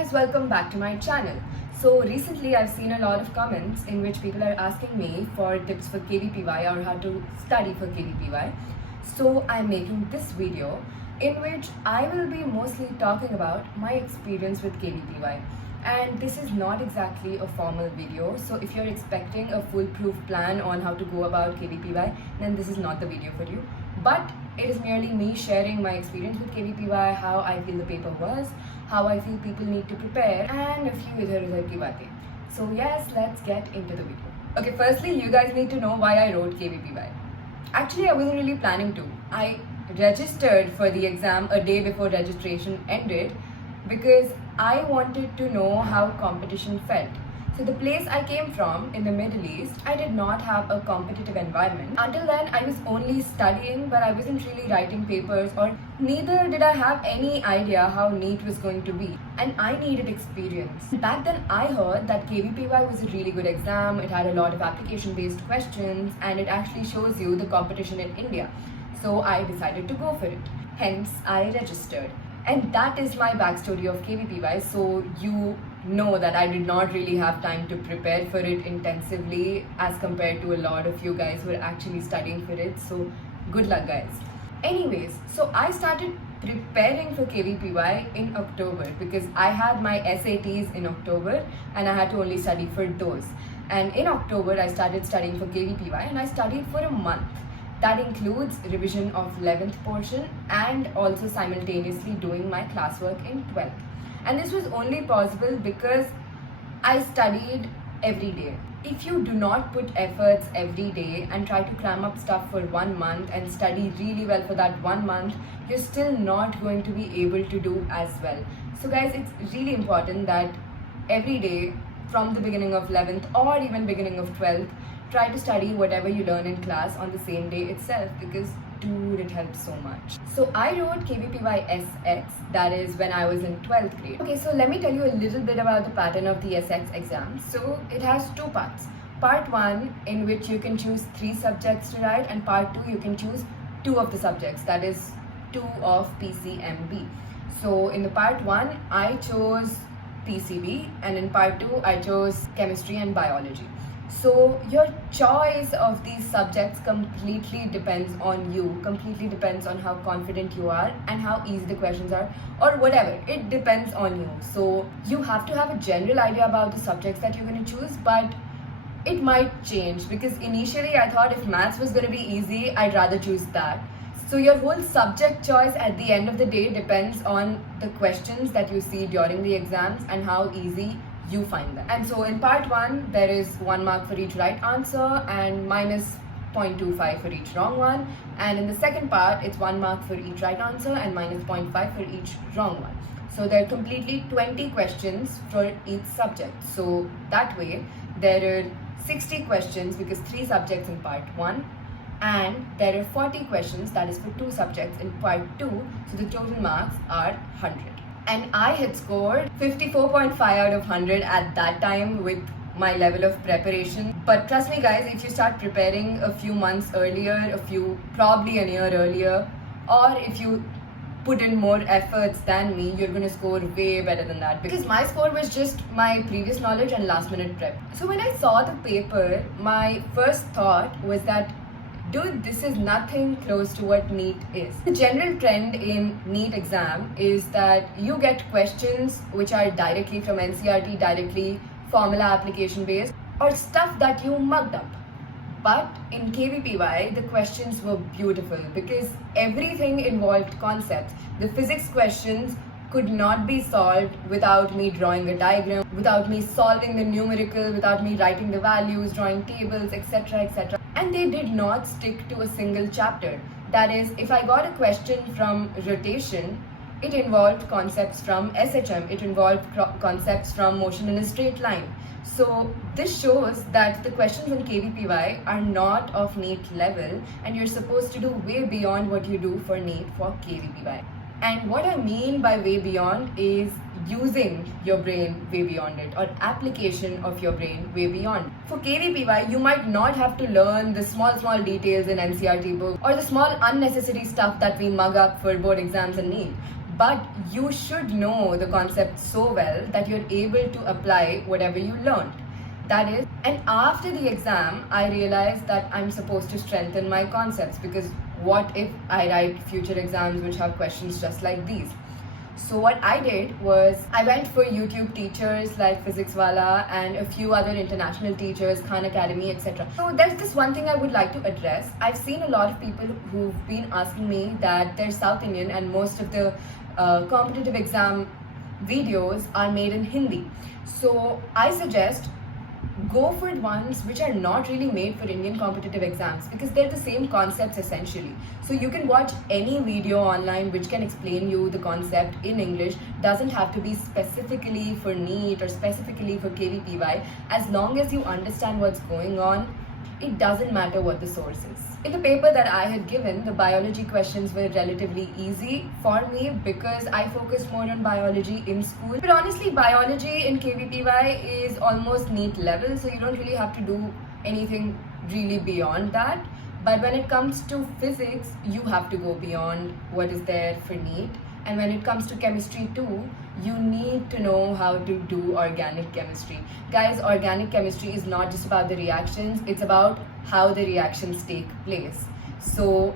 guys, welcome back to my channel. So recently I've seen a lot of comments in which people are asking me for tips for KVPY or how to study for KVPY. So I'm making this video in which I will be mostly talking about my experience with KVPY. And this is not exactly a formal video, so if you're expecting a foolproof plan on how to go about KVPY, then this is not the video for you. But it is merely me sharing my experience with KVPY, how I feel the paper was, how I feel people need to prepare, and a few idhar udhar ki baatein. So yes, let's get into the video. Okay, firstly, you guys need to know why I wrote KVPY. Actually, I wasn't really planning to. I registered for the exam a day before registration ended because I wanted to know how competition felt. So the place I came from in the Middle East, I did not have a competitive environment. Until then, I was only studying, but I wasn't really writing papers, or neither did I have any idea how NEET was going to be. And I needed experience. Back then, I heard that KVPY was a really good exam. It had a lot of application-based questions, and it actually shows you the competition in India. So I decided to go for it. Hence, I registered. And that is my backstory of KVPY, so you know that I did not really have time to prepare for it intensively as compared to a lot of you guys who are actually studying for it, so good luck guys. Anyways, so I started preparing for KVPY in October because I had my SATs in October and I had to only study for those. And in October, I started studying for KVPY and I studied for a month. That includes revision of 11th portion and also simultaneously doing my classwork in 12th. And this was only possible because I studied every day. If you do not put efforts every day and try to cram up stuff for 1 month and study really well for that 1 month, you're still not going to be able to do as well. So guys, it's really important that every day from the beginning of 11th or even beginning of 12th, try to study whatever you learn in class on the same day itself because dude, it helps so much. So I wrote KVPY SX, that is when I was in 12th grade. Okay, so let me tell you a little bit about the pattern of the SX exam. So it has two parts. Part 1 in which you can choose 3 subjects to write, and part 2 you can choose 2 of the subjects, that is 2 of PCMB. So in the part 1 I chose PCB and in part 2 I chose chemistry and biology. So your choice of these subjects completely depends on you, completely depends on how confident you are and how easy the questions are, or whatever, it depends on you. So you have to have a general idea about the subjects that you're going to choose, but it might change because initially I thought if maths was going to be easy, I'd rather choose that. So your whole subject choice at the end of the day depends on the questions that you see during the exams and how easy you find them. And so in part 1, there is 1 mark for each right answer and minus 0.25 for each wrong one. And in the second part, it's 1 mark for each right answer and minus 0.5 for each wrong one. So there are completely 20 questions for each subject. So that way, there are 60 questions because 3 subjects in part 1. And there are 40 questions, that is for 2 subjects in part 2. So the total marks are 100. And I had scored 54.5 out of 100 at that time with my level of preparation. But trust me guys, if you start preparing a few months earlier, probably a year earlier, or if you put in more efforts than me, you're going to score way better than that. Because my score was just my previous knowledge and last minute prep. So when I saw the paper, my first thought was that dude, this is nothing close to what NEET is. The general trend in NEET exam is that you get questions which are directly from NCERT, directly formula application based, or stuff that you mugged up. But in KVPY, the questions were beautiful because everything involved concepts. The physics questions could not be solved without me drawing a diagram, without me solving the numerical, without me writing the values, drawing tables, etc, etc. And they did not stick to a single chapter. That is, if I got a question from rotation, it involved concepts from SHM, it involved concepts from motion in a straight line. So this shows that the questions on KVPY are not of NEET level and you're supposed to do way beyond what you do for NEET for KVPY. And what I mean by way beyond is using your brain way beyond it, or application of your brain way beyond. For KVPY, you might not have to learn the small details in NCERT book or the small unnecessary stuff that we mug up for board exams and NEET. but you should know the concept so well that you're able to apply whatever you learned. That is, and after the exam, I realized that I'm supposed to strengthen my concepts, because what if I write future exams which have questions just like these? So what I did was I went for YouTube teachers like Physics Wala and a few other international teachers, Khan Academy, etc. So there's this one thing I would like to address. I've seen a lot of people who've been asking me that they're South Indian and most of the competitive exam videos are made in Hindi. So I suggest go for ones which are not really made for Indian competitive exams, because they're the same concepts essentially. So you can watch any video online which can explain you the concept in English. Doesn't have to be specifically for NEET or specifically for KVPY. As long as you understand what's going on, it doesn't matter what the source is. In the paper that I had given, the biology questions were relatively easy for me because I focused more on biology in school. But honestly, biology in KVPY is almost NEET level, so you don't really have to do anything really beyond that. But when it comes to physics, you have to go beyond what is there for NEET. And when it comes to chemistry too, you need to know how to do organic chemistry. Guys, organic chemistry is not just about the reactions, it's about how the reactions take place. So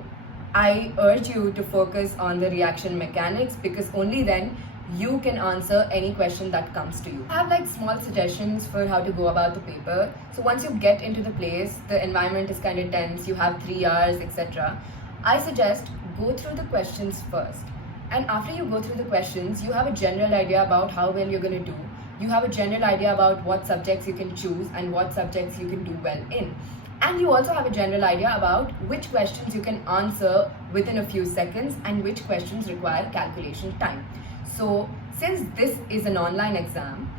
I urge you to focus on the reaction mechanics, because only then you can answer any question that comes to you. I have like small suggestions for how to go about the paper. So once you get into the place, the environment is kind of tense, you have 3 hours, etc. I suggest go through the questions first. And after you go through the questions, you have a general idea about how well you're going to do. You have a general idea about what subjects you can choose and what subjects you can do well in. And you also have a general idea about which questions you can answer within a few seconds and which questions require calculation time. So since this is an online exam,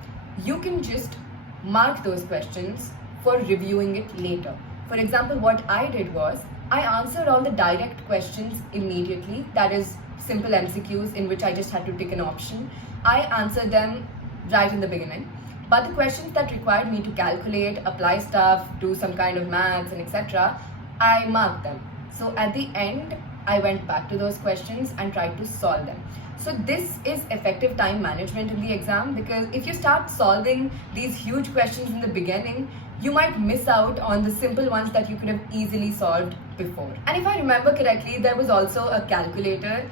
you can just mark those questions for reviewing it later. For example, what I did was I answered all the direct questions immediately. That is simple MCQs in which I just had to tick an option. I answered them right in the beginning. But the questions that required me to calculate, apply stuff, do some kind of maths and etc., I marked them. So at the end, I went back to those questions and tried to solve them. So this is effective time management in the exam, because if you start solving these huge questions in the beginning, you might miss out on the simple ones that you could have easily solved before. And if I remember correctly, there was also a calculator.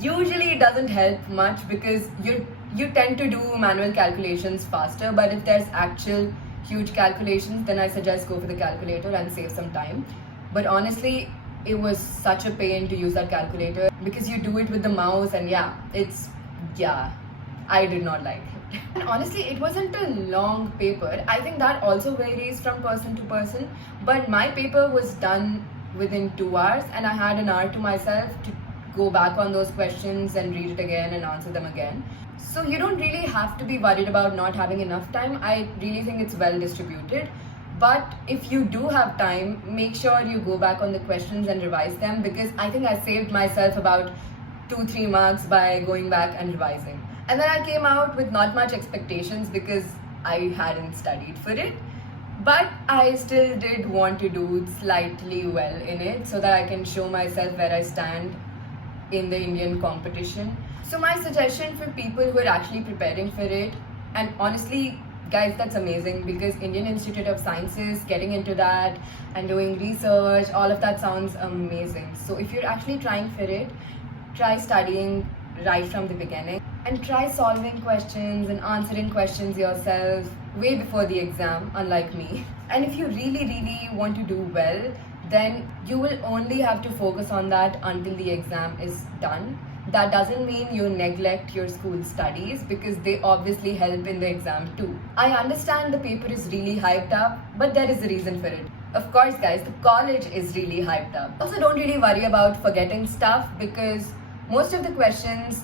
Usually it doesn't help much because you tend to do manual calculations faster, but if there's actual huge calculations, then I suggest go for the calculator and save some time. But honestly, it was such a pain to use that calculator because you do it with the mouse, and I did not like it. And honestly, it wasn't a long paper. I think that also varies from person to person, but my paper was done within 2 hours and I had an hour to myself to go back on those questions and read it again and answer them again. So you don't really have to be worried about not having enough time. I really think it's well distributed. But if you do have time, make sure you go back on the questions and revise them, because I think I saved myself about 2-3 marks by going back and revising. And then I came out with not much expectations because I hadn't studied for it. But I still did want to do slightly well in it so that I can show myself where I stand in the Indian competition. So my suggestion for people who are actually preparing for it, and honestly guys, that's amazing, because Indian Institute of Sciences, getting into that and doing research, all of that sounds amazing. So if you're actually trying for it, try studying right from the beginning and try solving questions and answering questions yourself way before the exam, unlike me. And if you really want to do well, then you will only have to focus on that until the exam is done. That doesn't mean you neglect your school studies, because they obviously help in the exam too. I understand the paper is really hyped up, but there is a reason for it. Of course guys, the college is really hyped up. Also, don't really worry about forgetting stuff, because most of the questions,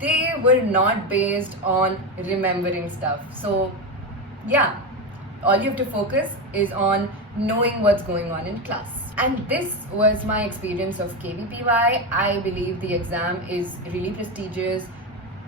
they were not based on remembering stuff. So yeah, all you have to focus is on knowing what's going on in class. And this was my experience of KVPY. I believe the exam is really prestigious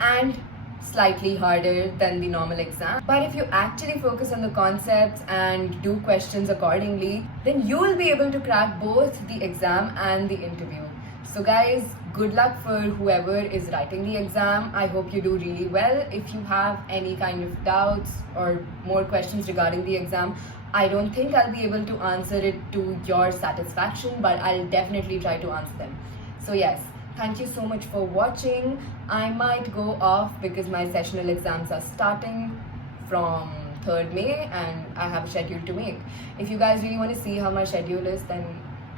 and slightly harder than the normal exam. But if you actually focus on the concepts and do questions accordingly, then you will be able to crack both the exam and the interview. So guys, good luck for whoever is writing the exam. I hope you do really well. If you have any kind of doubts or more questions regarding the exam, I don't think I'll be able to answer it to your satisfaction, but I'll definitely try to answer them. So yes, thank you so much for watching. I might go off because my sessional exams are starting from 3rd May and I have a schedule to make. If you guys really want to see how my schedule is, then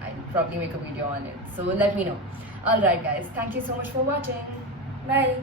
I'll probably make a video on it. So let me know. Alright guys, thank you so much for watching. Bye.